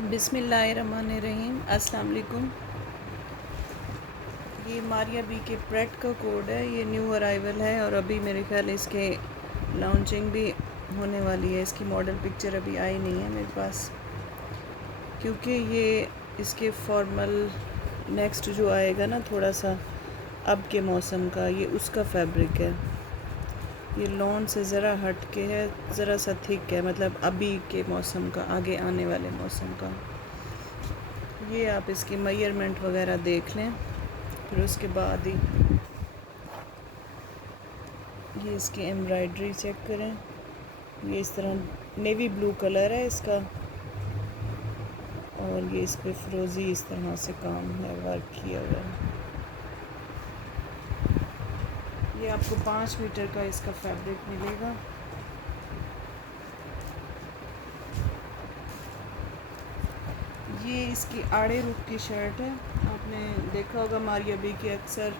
बिस्मिल्लाहिर्रहमानिर्रहीम। अस्सलाम वालेकुम। ये मारिया बी के प्रेट का कोड है। ये न्यू अराइवल है और अभी मेरे ख्याल इसके लॉन्चिंग भी होने वाली है। इसकी मॉडल पिक्चर अभी आई नहीं है मेरे पास, क्योंकि ये इसके फॉर्मल नेक्स्ट जो आएगा ना, थोड़ा सा अब के मौसम का, ये उसका फैब्रिक है। ये लॉन से ज़रा हट के है, ज़रा सा थिक है, मतलब अभी के मौसम का, आगे आने वाले मौसम का। ये आप इसकी मेजरमेंट वगैरह देख लें, फिर उसके बाद ही ये इसकी एम्ब्रॉयडरी चेक करें। ये इस तरह नेवी ब्लू कलर है इसका, और ये इस पर फ्रोज़ी इस तरह से काम है, वर्क किया हुआ है। ये आपको 5 मीटर का इसका फैब्रिक मिलेगा। ये इसकी आड़े रुख की शर्ट है। आपने देखा होगा मारिया बी के अक्सर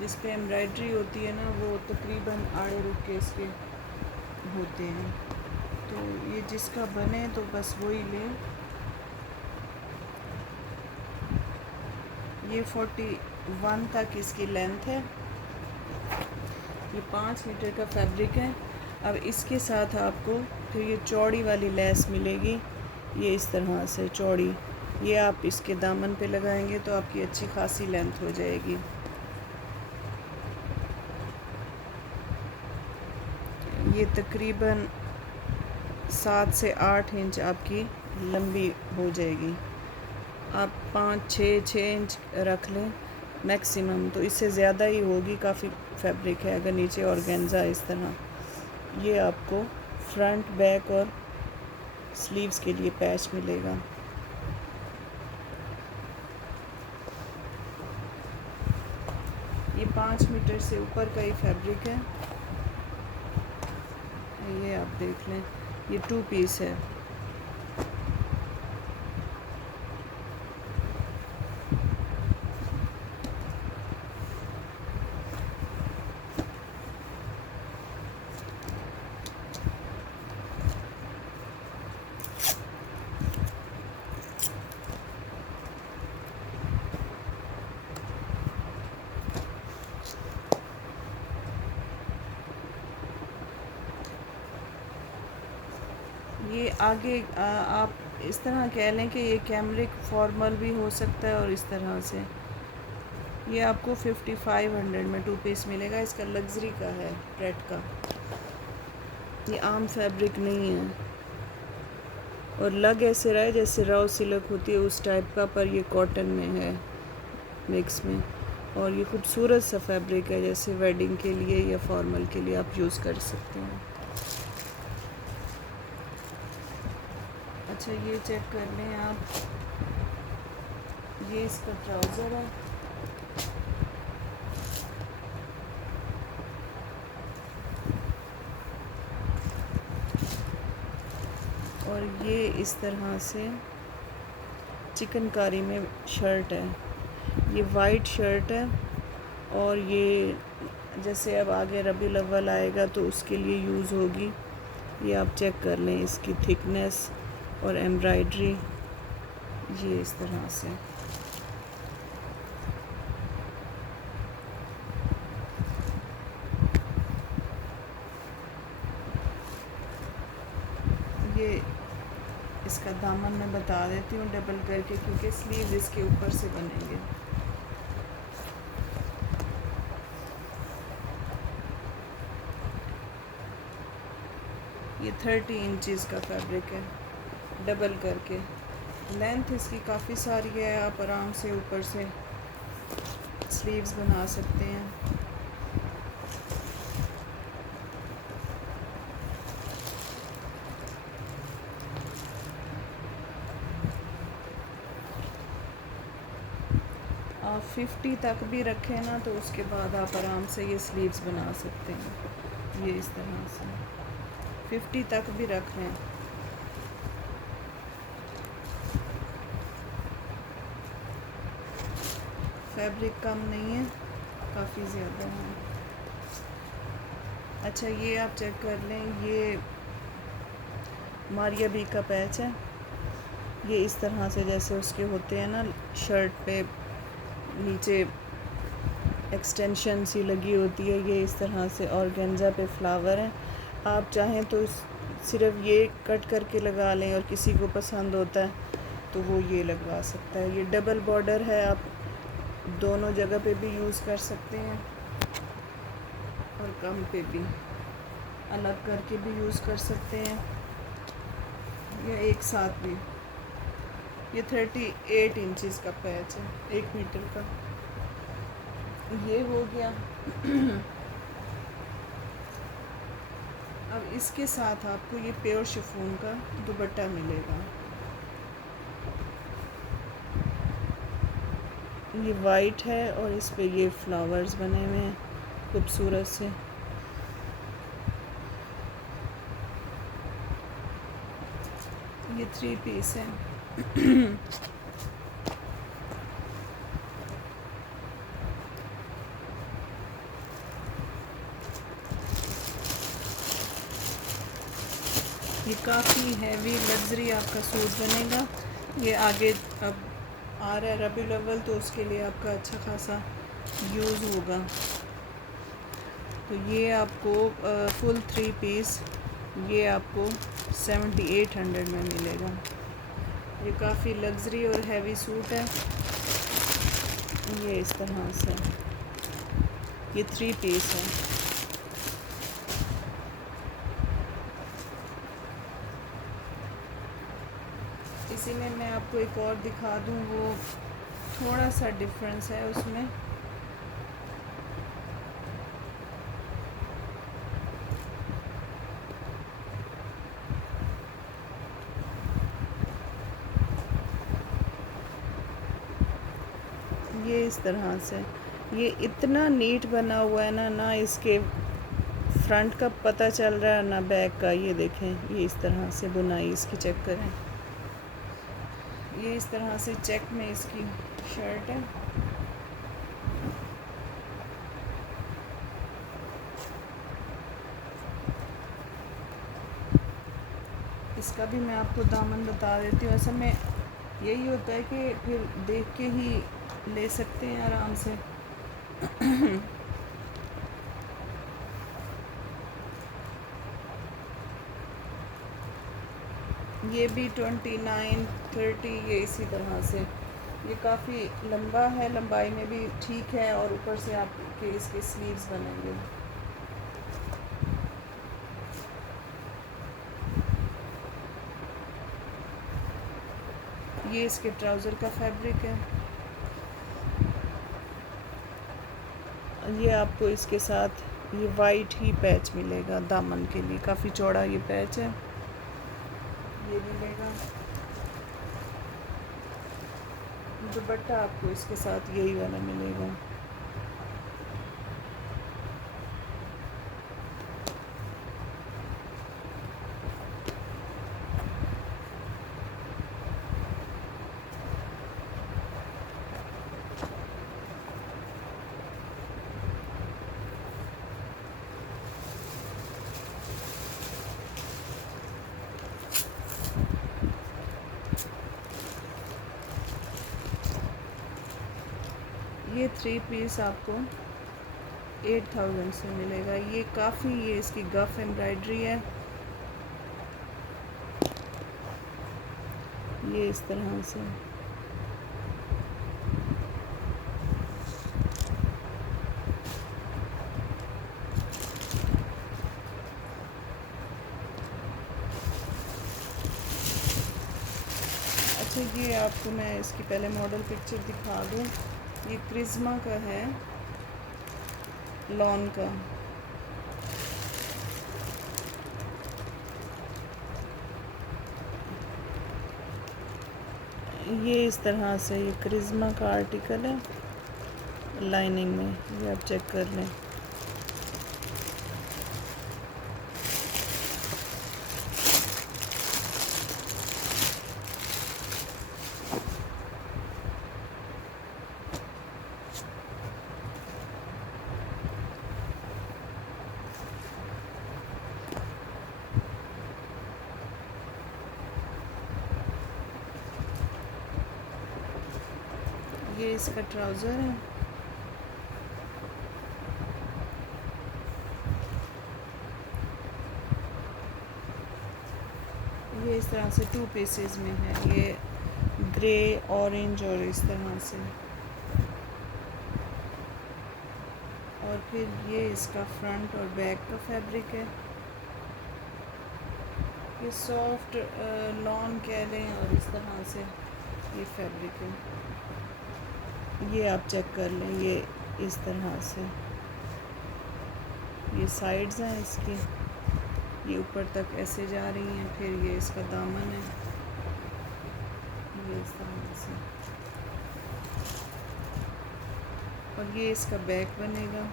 जिस पे एम्ब्रॉयडरी होती है ना, वो तकरीबन आड़े रुख के इसके होते हैं। तो ये जिसका बने तो बस वही लें। ये 41 तक इसकी लेंथ है। ये 5 मीटर का फैब्रिक है। अब इसके साथ आपको फिर ये चौड़ी वाली लेस मिलेगी, ये इस तरह से चौड़ी। ये आप इसके दामन पे लगाएंगे तो आपकी अच्छी खासी लेंथ हो जाएगी। ये तकरीबन 7 से 8 इंच आपकी लंबी हो जाएगी। आप 5-6 इंच रख लें मैक्सिमम, तो इससे ज़्यादा ही होगी। काफ़ी फैब्रिक है। अगर नीचे ऑर्गेन्जा इस तरह, ये आपको फ्रंट बैक और स्लीव्स के लिए पैच मिलेगा। ये 5 मीटर से ऊपर का ही फैब्रिक है। ये आप देख लें, ये 2 पीस है। ये आगे आप इस तरह कह लें कि ये कैमरिक फॉर्मल भी हो सकता है, और इस तरह से ये आपको 5500 में 2 पीस मिलेगा। इसका लग्जरी का है, प्रेट का। ये आम फैब्रिक नहीं है, और लग ऐसे रहा है जैसे राव सिल्क होती है उस टाइप का, पर ये कॉटन में है मिक्स में। और ये खूबसूरत सा फैब्रिक है, जैसे वेडिंग के लिए या फॉर्मल के लिए आप यूज़ कर सकते हैं। अच्छा, ये चेक कर लें आप। ये इसका ट्राउज़र है। और ये इस तरह से चिकनकारी में शर्ट है। ये वाइट शर्ट है, और ये जैसे अब आगे रबीउल अव्वल आएगा तो उसके लिए यूज़ होगी। ये आप चेक कर लें इसकी थिकनेस और एम्ब्रॉयडरी, ये इस तरह से। ये इसका दामन मैं बता देती हूँ डबल करके, क्योंकि स्लीव इसके ऊपर से बनेंगे। ये 30 इंचज़ का फैब्रिक है, डबल करके। लेंथ इसकी काफ़ी सारी है, आप आराम से ऊपर से स्लीव्स बना सकते हैं। आप 50 तक भी रखें ना, तो उसके बाद आप आराम से ये स्लीव्स बना सकते हैं। ये इस तरह से 50 तक भी रख लें। फैब्रिक कम नहीं है, काफ़ी ज़्यादा है। अच्छा, ये आप चेक कर लें, ये मारिया बी का पैच है। ये इस तरह से जैसे उसके होते हैं ना, शर्ट पे नीचे एक्सटेंशन सी लगी होती है, ये इस तरह से ऑर्गेन्जा पे फ्लावर हैं। आप चाहें तो सिर्फ ये कट करके लगा लें, और किसी को पसंद होता है तो वो ये लगवा सकता है। ये डबल बॉर्डर है, आप दोनों जगह पे भी यूज़ कर सकते हैं और कम पे भी अलग करके भी यूज़ कर सकते हैं, या एक साथ भी। ये 38 इंचज़ का पैच है, 1 मीटर का। ये हो गया। अब इसके साथ आपको ये प्योर शिफॉन का दुपट्टा मिलेगा। ये वाइट है और इस पे ये फ्लावर्स बने हुए हैं खूबसूरत से। ये 3 पीस है। ये काफ़ी हैवी लग्जरी आपका सूट बनेगा। ये आगे अब आ रहा है रबी अव्वल, तो उसके लिए आपका अच्छा खासा यूज़ होगा। तो ये आपको फुल 3 पीस ये आपको 7800 में मिलेगा। ये काफ़ी लग्जरी और हैवी सूट है। ये इस तरह से ये 3 पीस है। इसी में मैं आपको एक और दिखा दूँ, वो थोड़ा सा डिफरेंस है उसमें। ये इस तरह से ये इतना नीट बना हुआ है ना, ना इसके फ्रंट का पता चल रहा है ना बैक का। ये देखें, ये इस तरह से बुनाई इसकी चेक करें। ये इस तरह से चेक में इसकी शर्ट है। इसका भी मैं आपको दामन बता देती हूँ। असल में यही होता है कि फिर देख के ही ले सकते हैं आराम से। ये भी 29, 30 ये इसी तरह से। ये काफ़ी लंबा है, लंबाई में भी ठीक है, और ऊपर से आपके इसके स्लीव्स बनेंगे। ये इसके ट्राउज़र का फैब्रिक है। ये आपको इसके साथ ये वाइट ही पैच मिलेगा दामन के लिए, काफ़ी चौड़ा ये पैच है। ये मिलेगा। दुपट्टा आपको इसके साथ यही वाला मिलेगा। ये 3 पीस आपको 8000 से मिलेगा। ये काफ़ी, ये इसकी गफ एम्ब्रॉयडरी है। ये इस तरह से अच्छा, ये आपको मैं इसकी पहले मॉडल पिक्चर दिखा दूँ। ये क्रिज्मा का है, लॉन का। ये इस तरह से ये क्रिज्मा का आर्टिकल है लाइनिंग में। ये आप चेक कर लें। ये इसका ट्राउज़र है। ये इस तरह से 2 पीसेस में है, ये ग्रे, ऑरेंज और इस तरह से। और फिर ये इसका फ्रंट और बैक का फैब्रिक है। ये सॉफ्ट लॉन कह लें और इस तरह से ये फैब्रिक है। ये आप चेक कर लें, ये इस तरह से ये साइड्स हैं इसकी, ये ऊपर तक ऐसे जा रही हैं। फिर ये इसका दामन है, ये इस तरह से। और ये इसका बैक बनेगा।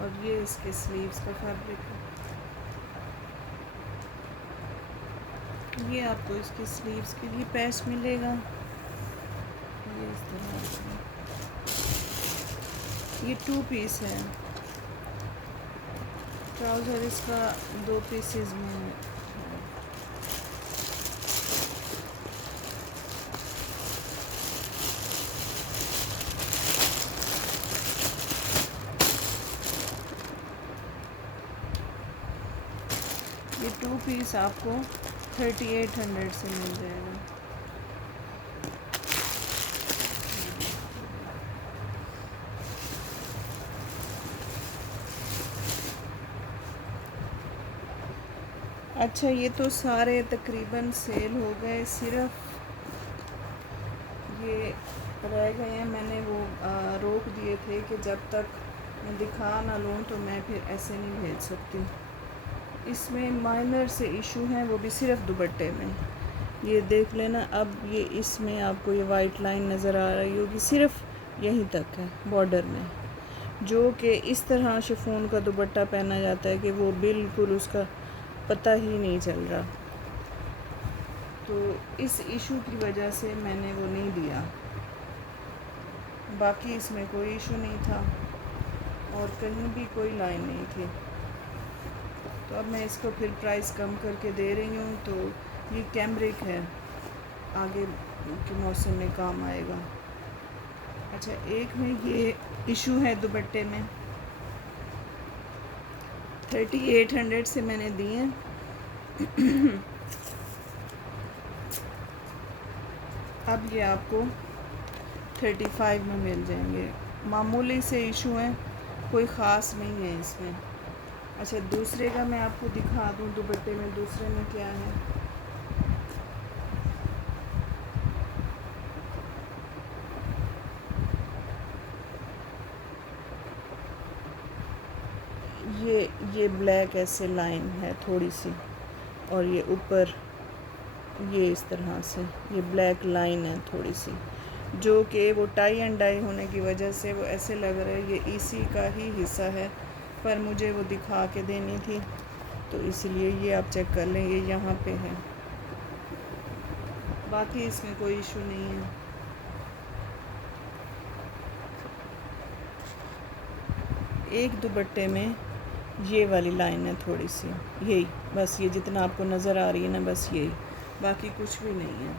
और ये इसके स्लीव्स का फैब्रिक है। ये आपको इसके स्लीव्स के लिए पैच मिलेगा, ये इस तरह से। ये 2 पीस है, ट्राउज़र इसका 2 पीसेस में है। ये 2 पीस आपको 3800 से मिल जाएगा। अच्छा, ये तो सारे तकरीबन सेल हो गए, सिर्फ ये रह गए हैं। मैंने वो रोक दिए थे कि जब तक मैं दिखा ना लूँ तो मैं फिर ऐसे नहीं भेज सकती। इसमें माइनर से इशू हैं, वो भी सिर्फ दुपट्टे में। ये देख लेना, अब ये इसमें आपको ये वाइट लाइन नज़र आ रही होगी, सिर्फ यहीं तक है बॉर्डर में, जो कि इस तरह शिफॉन का दुपट्टा पहना जाता है कि वो बिल्कुल उसका पता ही नहीं चल रहा। तो इस इशू की वजह से मैंने वो नहीं दिया, बाकी इसमें कोई इशू नहीं था और कहीं भी कोई लाइन नहीं थी। तो अब मैं इसको फिर प्राइस कम करके दे रही हूँ। तो ये कैमरिक है, आगे के मौसम में काम आएगा। अच्छा, एक में ये इशू है दुपट्टे में, 3800 से मैंने दिए। अब ये आपको 35 में मिल जाएंगे। मामूली से इशू हैं, कोई ख़ास नहीं है इसमें। अच्छा, दूसरे का मैं आपको दिखा दूँ, दुपट्टे में दूसरे में क्या है। ये ब्लैक ऐसे लाइन है थोड़ी सी, और ये ऊपर ये इस तरह से ये ब्लैक लाइन है थोड़ी सी, जो कि वो टाई एंड डाई होने की वजह से वो ऐसे लग रहा है ये इसी का ही हिस्सा है, पर मुझे वो दिखा के देनी थी तो इसलिए ये आप चेक कर लें, ये यहाँ पे है। बाकी इसमें कोई इशू नहीं है। एक दुपट्टे में ये वाली लाइन है थोड़ी सी, यही बस, ये जितना आपको नज़र आ रही है ना, बस यही, बाकी कुछ भी नहीं है।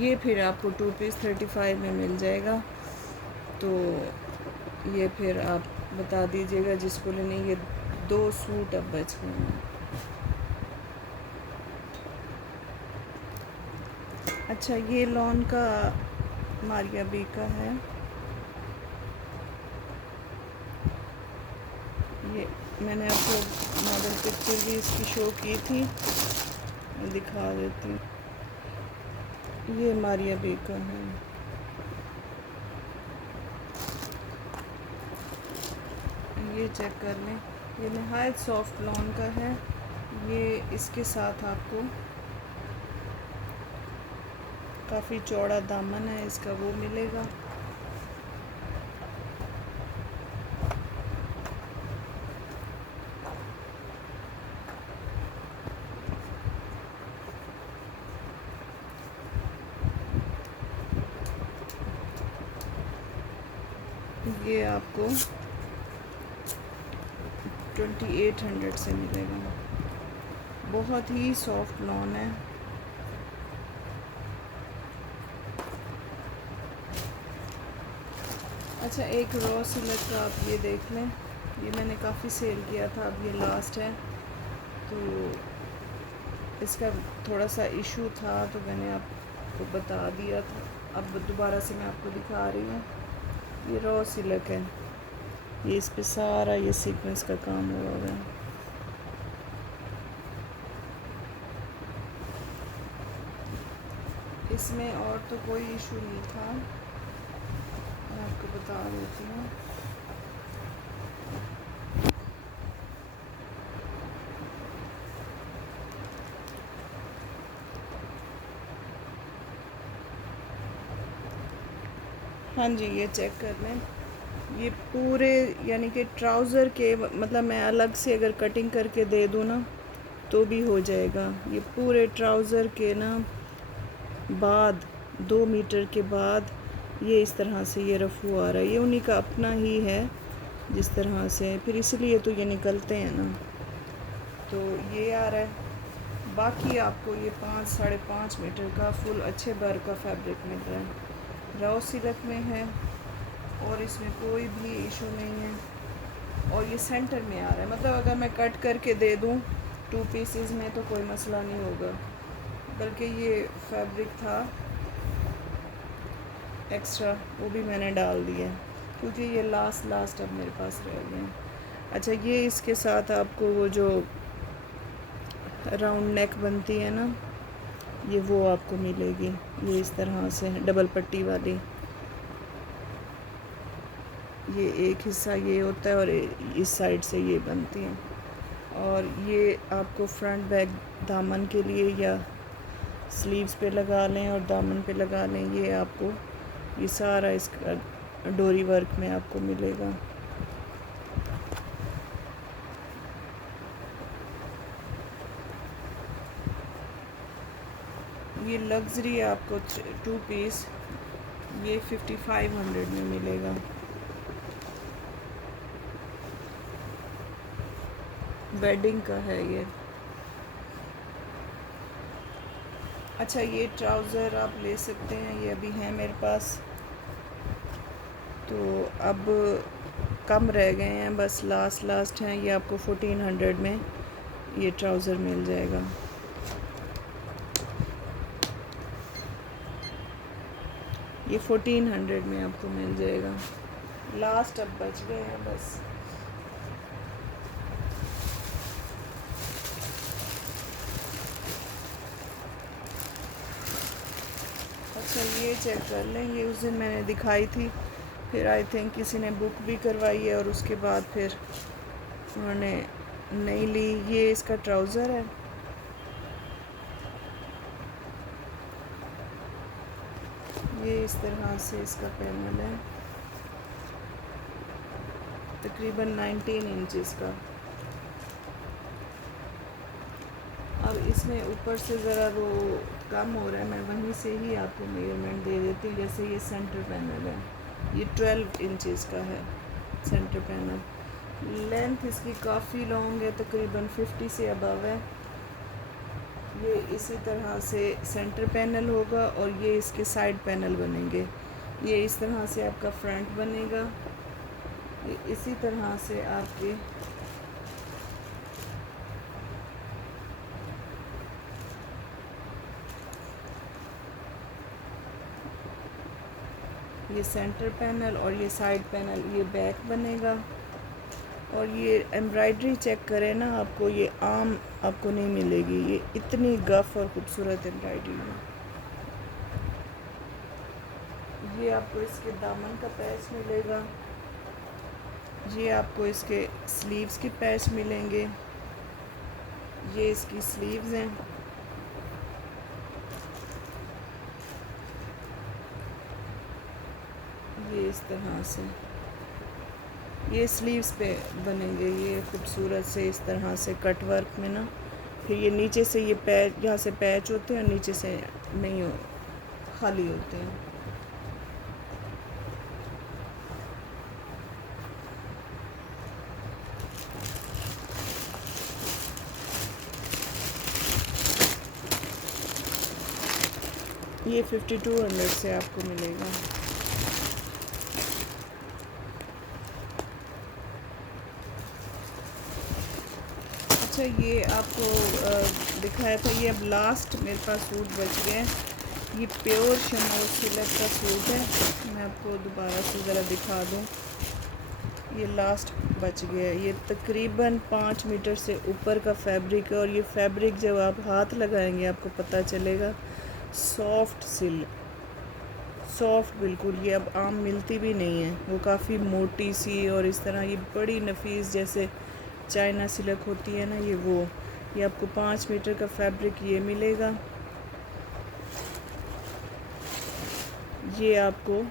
ये फिर आपको 2 पीस 35 में मिल जाएगा। तो ये फिर आप बता दीजिएगा जिसको लेने। ये 2 सूट अब बच गए हैं। अच्छा, ये लॉन का मारिया बी का है। ये मैंने आपको मॉडल पिक्चर भी इसकी शो की थी, मैं दिखा देती हूँ। ये मारिया बी का है। ये चेक कर लें, ये नहायत सॉफ्ट लॉन का है। ये इसके साथ आपको काफ़ी चौड़ा दामन है इसका, वो मिलेगा। ये आपको 2800 से मिलेगा। बहुत ही सॉफ्ट लॉन है। अच्छा, एक रॉ सिल्क का आप ये देख लें, ये मैंने काफ़ी सेल किया था, अब ये लास्ट है। तो इसका थोड़ा सा इशू था तो मैंने आपको बता दिया था, अब दोबारा से मैं आपको दिखा रही हूँ। ये रॉ सिल्क है, ये इस पे सारा ये सीक्वेंस का काम हुआ हुआ है। इसमें और तो कोई इशू नहीं था, मैं आपको बता देती हूँ। हाँ जी, ये चेक कर लें, ये पूरे यानी कि ट्राउज़र के मतलब मैं अलग से अगर कटिंग करके दे दूँ ना तो भी हो जाएगा। ये पूरे ट्राउज़र के ना बाद 2 मीटर के बाद ये इस तरह से ये रफू आ रहा है, ये उन्हीं का अपना ही है जिस तरह से, फिर इसलिए तो ये निकलते हैं ना। तो ये आ रहा है, बाकी आपको ये 5-5.5 मीटर का फुल अच्छे बर का फैब्रिक मिल रहा है, रॉ सिल्क में है और इसमें कोई भी इशू नहीं है। और ये सेंटर में आ रहा है, मतलब अगर मैं कट करके दे दूँ 2 पीसेस में तो कोई मसला नहीं होगा, बल्कि ये फैब्रिक था एक्स्ट्रा, वो भी मैंने डाल दिया क्योंकि ये लास्ट अब मेरे पास रह गए हैं। अच्छा, ये इसके साथ आपको वो जो राउंड नेक बनती है ना, ये वो आपको मिलेगी, ये इस तरह से डबल पट्टी वाली। ये एक हिस्सा ये होता है और इस साइड से ये बनती है, और ये आपको फ्रंट बैक दामन के लिए या स्लीव्स पे लगा लें और दामन पे लगा लें, ये आपको ये सारा इसका डोरी वर्क में आपको मिलेगा। ये लग्जरी आपको 2 पीस ये 5500 में मिलेगा। वेडिंग का है ये। अच्छा, ये ट्राउज़र आप ले सकते हैं, ये अभी हैं मेरे पास, तो अब कम रह गए हैं, बस लास्ट हैं। ये आपको 1400 में ये ट्राउज़र मिल जाएगा। ये 1400 में आपको मिल जाएगा, लास्ट अब बच गए हैं बस। अच्छा, ये चेक कर लें, ये उस दिन मैंने दिखाई थी, फिर आई थिंक किसी ने बुक भी करवाई है और उसके बाद फिर उन्होंने नहीं ली। ये इसका ट्राउज़र है, ये इस तरह से इसका पैनल है, तकरीबन 19 इंचेस का। अब इसमें ऊपर से ज़रा वो कम हो रहा है, मैं वहीं से ही आपको मेजरमेंट दे देती हूँ। जैसे ये सेंटर पैनल है, ये 12 इंचेस का है सेंटर पैनल। लेंथ इसकी काफ़ी लॉन्ग है, तकरीबन 50 से अबव है। ये इसी तरह से सेंटर पैनल होगा और ये इसके साइड पैनल बनेंगे। ये इस तरह से आपका फ्रंट बनेगा, ये इसी तरह से आपके ये सेंटर पैनल और ये साइड पैनल, ये बैक बनेगा। और ये एम्ब्रॉयडरी चेक करें ना, आपको ये आम आपको नहीं मिलेगी, ये इतनी गफ़ और ख़ूबसूरत एम्ब्रॉयडरी है। ये आपको इसके दामन का पैच मिलेगा, ये आपको इसके स्लीव्स के पैच मिलेंगे, ये इसकी स्लीव्स हैं। ये इस तरह से ये स्लीव्स पे बनेंगे, ये खूबसूरत से इस तरह से कट वर्क में ना। फिर ये नीचे से ये पैच, यहाँ से पैच होते हैं और नीचे से नहीं हो, खाली होते हैं। ये 5200 से आपको मिलेगा। अच्छा, ये आपको दिखाया था, ये अब लास्ट मेरे पास सूट बच गए। ये प्योर शमोर सिल्क का सूट है। मैं आपको दोबारा से ज़रा दिखा दूँ। ये लास्ट बच गया है। ये तकरीबन 5 मीटर से ऊपर का फैब्रिक है, और ये फैब्रिक जब आप हाथ लगाएंगे आपको पता चलेगा, सॉफ्ट सिल्क, सॉफ्ट बिल्कुल। ये अब आम मिलती भी नहीं है, वो काफ़ी मोटी सी, और इस तरह ये बड़ी नफीस जैसे चाइना सिल्क होती है ना, ये आपको 5 मीटर का फैब्रिक ये मिलेगा। ये आपको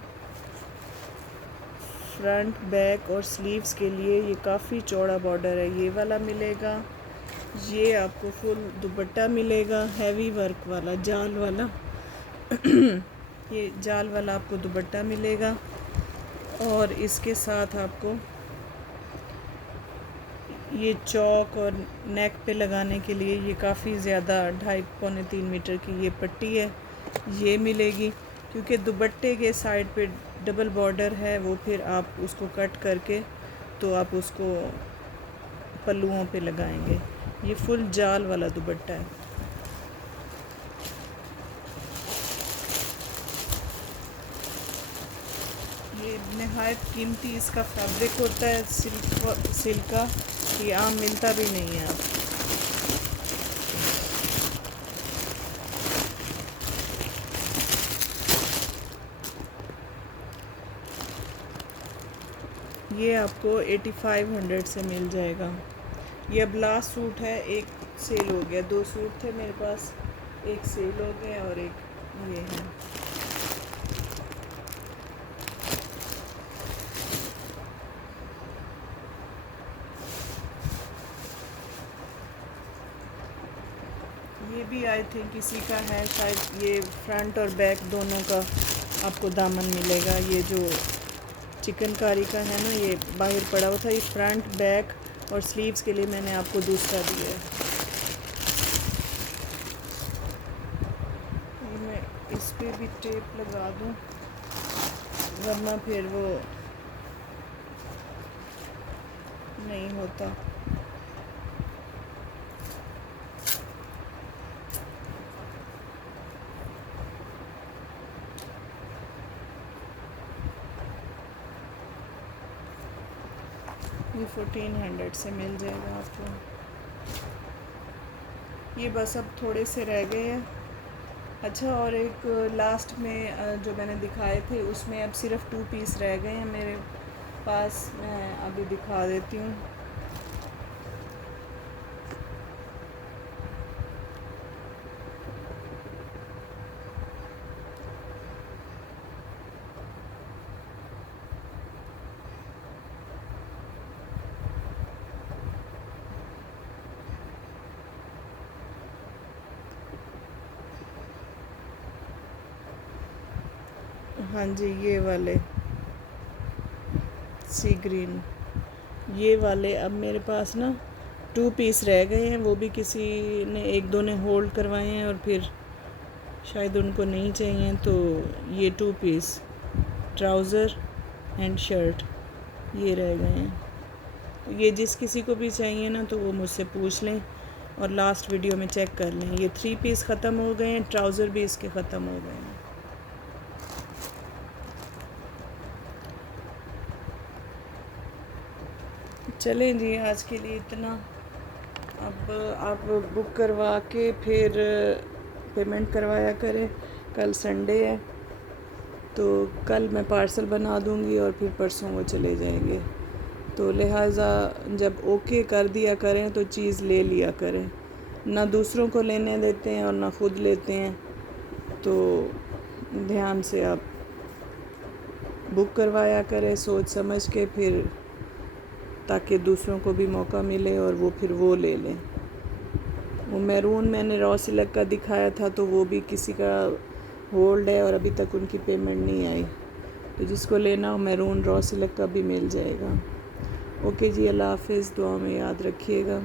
फ्रंट, बैक और स्लीव्स के लिए ये काफ़ी चौड़ा बॉर्डर है, ये वाला मिलेगा। ये आपको फुल दुपट्टा मिलेगा, हैवी वर्क वाला, जाल वाला ये जाल वाला आपको दुपट्टा मिलेगा। और इसके साथ आपको ये चौक और नेक पे लगाने के लिए ये काफ़ी ज़्यादा 2.5-3 मीटर की ये पट्टी है, ये मिलेगी। क्योंकि दुपट्टे के साइड पे डबल बॉर्डर है, वो फिर आप उसको कट करके तो आप उसको पल्लुओं पे लगाएंगे। ये फुल जाल वाला दुपट्टा है। ये नहायत कीमती इसका फैब्रिक होता है, सिल्क का। ये आम मिलता भी नहीं है। आप ये आपको 8500 से मिल जाएगा। ये अब लास्ट सूट है, एक सेल हो गया। 2 सूट थे मेरे पास, एक सेल हो गया और एक ये है। ये भी आई थिंक किसी का है शायद। ये फ्रंट और बैक दोनों का आपको दामन मिलेगा। ये जो चिकनकारी का है ना, ये बाहर पड़ा हुआ था। ये फ्रंट, बैक और स्लीव्स के लिए मैंने आपको दूसरा दिया है। ये मैं इस पे भी टेप लगा दूं, वरना फिर वो नहीं होता। ये 1400 से मिल जाएगा आपको। ये बस अब थोड़े से रह गए हैं। अच्छा, और एक लास्ट में जो मैंने दिखाए थे उसमें अब सिर्फ 2 पीस रह गए हैं मेरे पास। मैं अभी दिखा देती हूँ। हाँ जी, ये वाले सी ग्रीन, ये वाले अब मेरे पास ना 2 पीस रह गए हैं। वो भी किसी ने 1-2 ने होल्ड करवाए हैं, और फिर शायद उनको नहीं चाहिए, तो ये 2 पीस ट्राउज़र एंड शर्ट ये रह गए हैं। तो ये जिस किसी को भी चाहिए ना, तो वो मुझसे पूछ लें और लास्ट वीडियो में चेक कर लें। ये 3 पीस ख़त्म हो गए हैं, ट्राउज़र भी इसके ख़त्म हो गए हैं। चलें जी, आज के लिए इतना। अब आप बुक करवा के फिर पेमेंट करवाया करें। कल संडे है, तो कल मैं पार्सल बना दूंगी और फिर परसों वो चले जाएंगे। तो लिहाजा जब ओके कर दिया करें तो चीज़ ले लिया करें, ना दूसरों को लेने देते हैं और ना खुद लेते हैं। तो ध्यान से आप बुक करवाया करें सोच समझ के, फिर ताकि दूसरों को भी मौका मिले और वो फिर वो ले लें। वो मैरून मैंने रॉ सिल्क का दिखाया था, तो वो भी किसी का होल्ड है और अभी तक उनकी पेमेंट नहीं आई। तो जिसको लेना हो मैरून रॉ सिल्क का भी मिल जाएगा। ओके जी, अल्लाह हाफ़िज़, दुआ में याद रखिएगा।